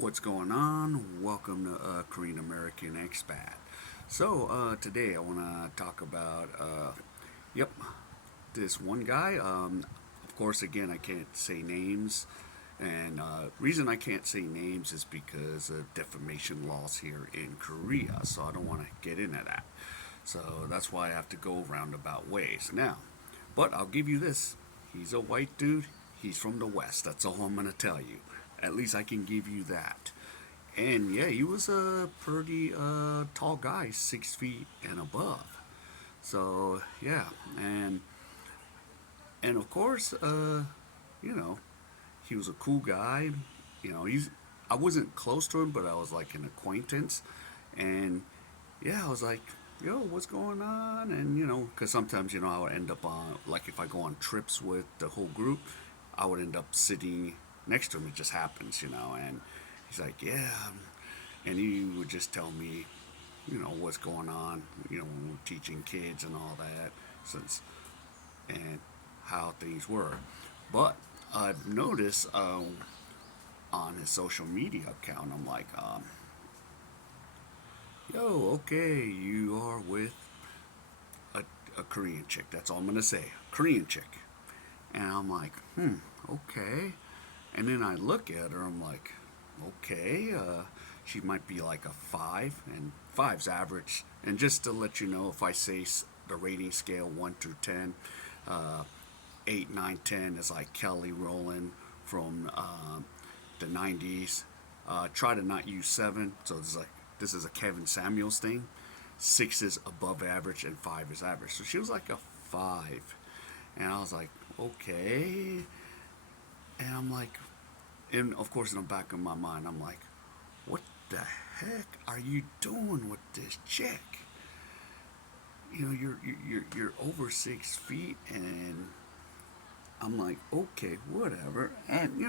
What's going on? Welcome to Korean American Expat. Today I want to talk about, yep, this one guy. Of course, again, I can't say names. And reason I can't say names is because of defamation laws here in Korea. So I don't want to get into that. So that's why I have to go roundabout ways. Now, but I'll give you this. He's a white dude. He's from the West. That's all I'm going to tell you. At least I can give you that. And yeah, he was a pretty tall guy, 6 feet and above. So yeah, and of course, you know, he was a cool guy. He's I wasn't close to him, but I was like an acquaintance. And yeah, I was like, yo, what's going on? And because sometimes I would end up on, like, if I go on trips with the whole group, I would end up sitting next to him. It just happens. And he's like, yeah, and he would just tell me, what's going on, when we're teaching kids and all that, since and how things were. But I've noticed on his social media account, I'm like, yo, okay, you are with a, a Korean chick. That's all I'm gonna say, Korean chick. And I'm like, okay. And then I look at her, I'm like, okay, she might be like a five, and five's average. And just to let you know, if I say the rating scale 1 through 10, uh, 8, 9, 10 is like Kelly Rowland from the 90s. Try to not use 7, so this is a Kevin Samuels thing. 6 is above average, and 5 is average. So she was like a 5, and I was like, okay. And I'm like, and of course, in the back of my mind, I'm like, what the heck are you doing with this chick? You're over 6 feet, and I'm like, okay, whatever. And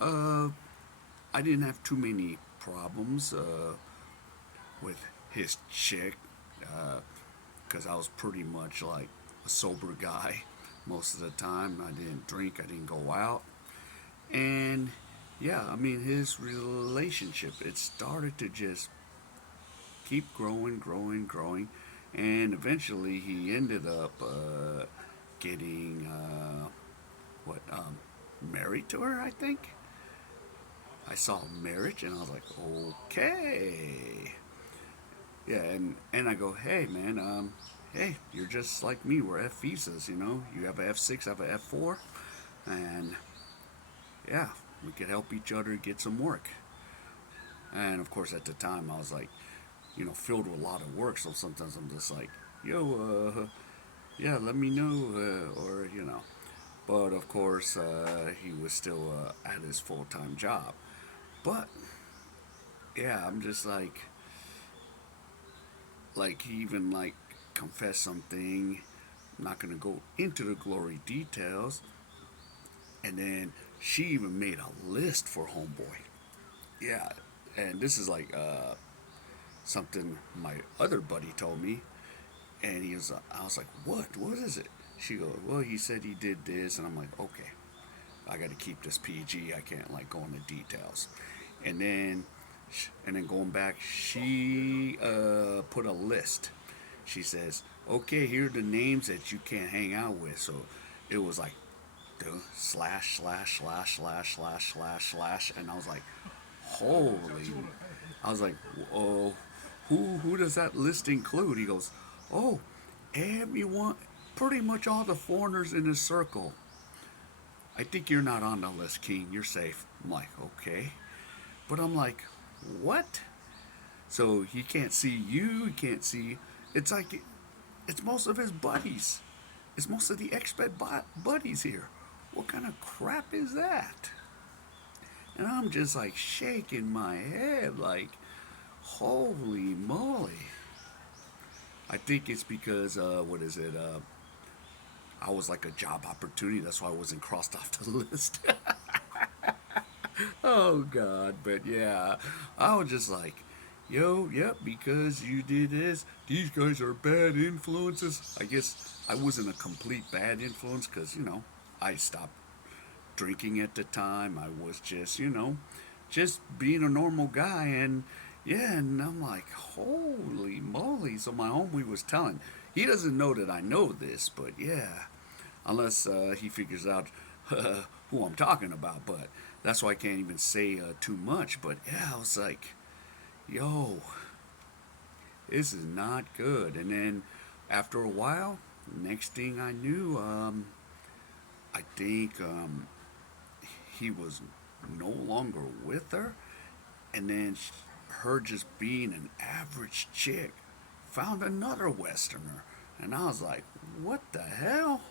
uh, I didn't have too many problems with his chick because I was pretty much like a sober guy most of the time. I didn't drink, I didn't go out, and yeah, I mean, his relationship, it started to just keep growing, growing, growing, and eventually he ended up getting what married to her, I think. I saw marriage, and I was like, okay, yeah, and I go, hey man, hey, you're just like me. We're F visas, You have a F6, I have a F4, and yeah, we could help each other get some work. And of course, at the time, I was like, filled with a lot of work. So sometimes I'm just like, yo, yeah, let me know, or. But of course, he was still at his full time job. But yeah, I'm just like he even like confessed something. I'm not gonna go into the glory details. And then she even made a list for homeboy. Yeah, and this is like something my other buddy told me, and I was like, what? What is it? She goes, well, he said he did this, and I'm like, okay, I got to keep this PG. I can't like go into details. And then, and then going back, she put a list. She says, okay, here are the names that you can't hang out with. So it was like slash slash slash slash slash slash slash, and I was like, holy! I was like, oh, who does that list include? He goes, oh, everyone, pretty much all the foreigners in his circle. I think you're not on the list, King. You're safe. I'm like, okay, but I'm like, what? So he can't see you. He can't see. It's like it's most of his buddies. It's most of the expat buddies here. What kind of crap is that? And I'm just like shaking my head, like, holy moly. I think it's because, what is it? I was like a job opportunity. That's why I wasn't crossed off the list. Oh, God. But yeah, I was just like, yo, yep, because you did this, these guys are bad influences. I guess I wasn't a complete bad influence because, I stopped drinking at the time. I was just, just being a normal guy. And yeah, and I'm like, holy moly. So my homie was telling, he doesn't know that I know this, but yeah, unless he figures out who I'm talking about. But that's why I can't even say too much. But yeah, I was like, yo, this is not good. And then after a while, next thing I knew, I think he was no longer with her. And then her just being an average chick found another Westerner. And I was like, what the hell?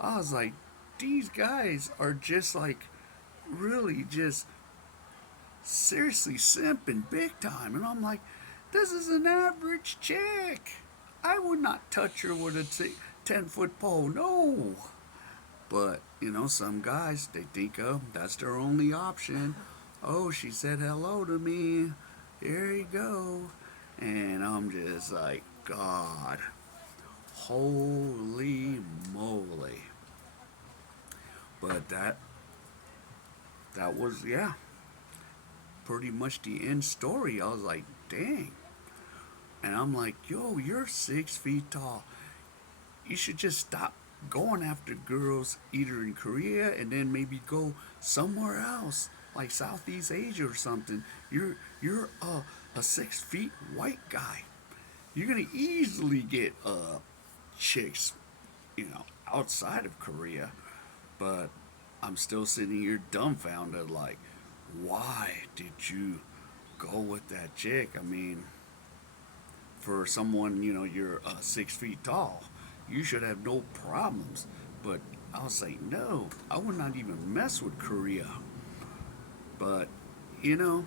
I was like, these guys are just like really just seriously simping big time. And I'm like, this is an average chick. I would not touch her with a 10-foot pole. No. But, you know, some guys, they think that's their only option. Oh, she said hello to me. Here you go. And I'm just like, God, holy moly. But that was, yeah, pretty much the end story. I was like, dang. And I'm like, yo, you're 6 feet tall. You should just stop going after girls either in Korea and then maybe go somewhere else, like Southeast Asia or something. You're a 6 feet white guy. You're gonna easily get chicks, you know, outside of Korea. But I'm still sitting here dumbfounded, like, why did you go with that chick? I mean, for someone, you know, you're 6 feet tall, you should have no problems. But I'll say, no, I would not even mess with Korea. But, you know,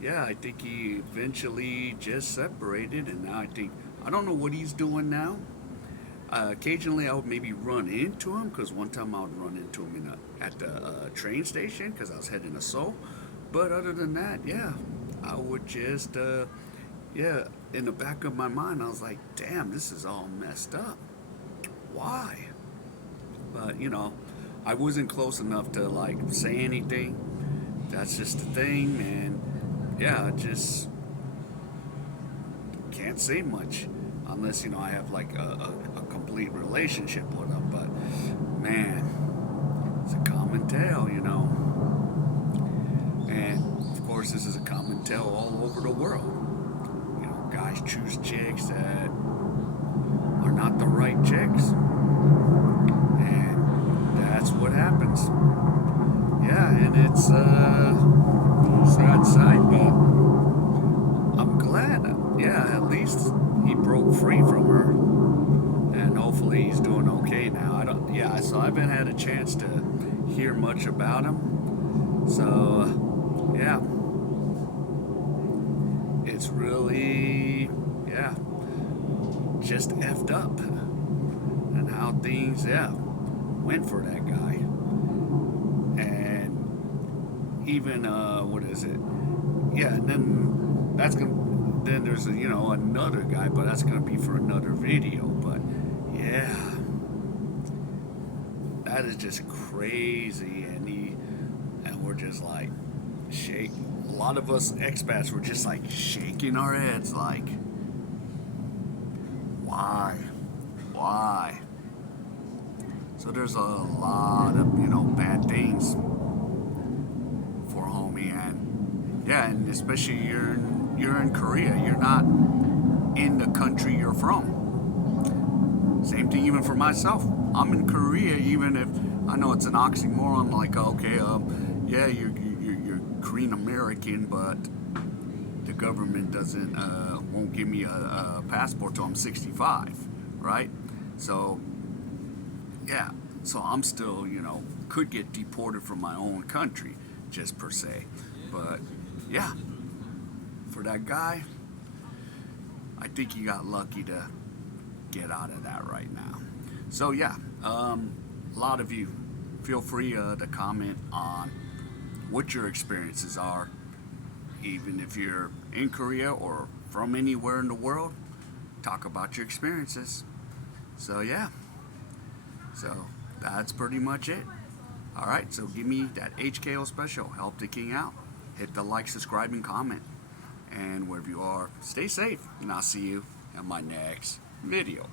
yeah, I think he eventually just separated, and now I don't know what he's doing now. Occasionally, I would maybe run into him because one time I would run into him at the train station because I was heading to Seoul. But other than that, yeah, I would just, yeah, in the back of my mind, I was like, damn, this is all messed up. Why? But, you know, I wasn't close enough to, like, say anything. That's just the thing, and yeah, I just can't say much unless, you know, I have, like, a complete relationship with them. But, man, it's a common tale, you know. And, of course, this is a common tale all over the world. You know, guys choose chicks that are not the right chicks. And that's what happens. Yeah, and it's sad sight, but I'm glad. Yeah, at least he broke free from her, and hopefully he's doing okay now. I don't. Yeah, so I haven't had a chance to hear much about him. So yeah, it's really, yeah, just effed up, and how things, yeah, went for that guy. And even what is it? Yeah, and then that's gonna. Then there's a, you know, another guy, but that's gonna be for another video. But yeah, that is just crazy, and we're just like shake. A lot of us expats were just like shaking our heads, like, why, why? So there's a lot of, you know, bad things for homie, and yeah, and especially you're in Korea, you're not in the country you're from. Same thing even for myself. I'm in Korea, even if I know it's an oxymoron. Like, okay, yeah, you're Korean American, but the government doesn't won't give me a passport till I'm 65, right? So yeah, so I'm still, you know, could get deported from my own country, just per se. But yeah, for that guy, I think he got lucky to get out of that right now. So yeah, a lot of you, feel free to comment on what your experiences are, even if you're in Korea or from anywhere in the world. Talk about your experiences. So yeah, so that's pretty much it. All right, so give me that HKO special. Help the king out. hit the like, subscribe, and comment. And wherever you are, stay safe. And I'll see you in my next video.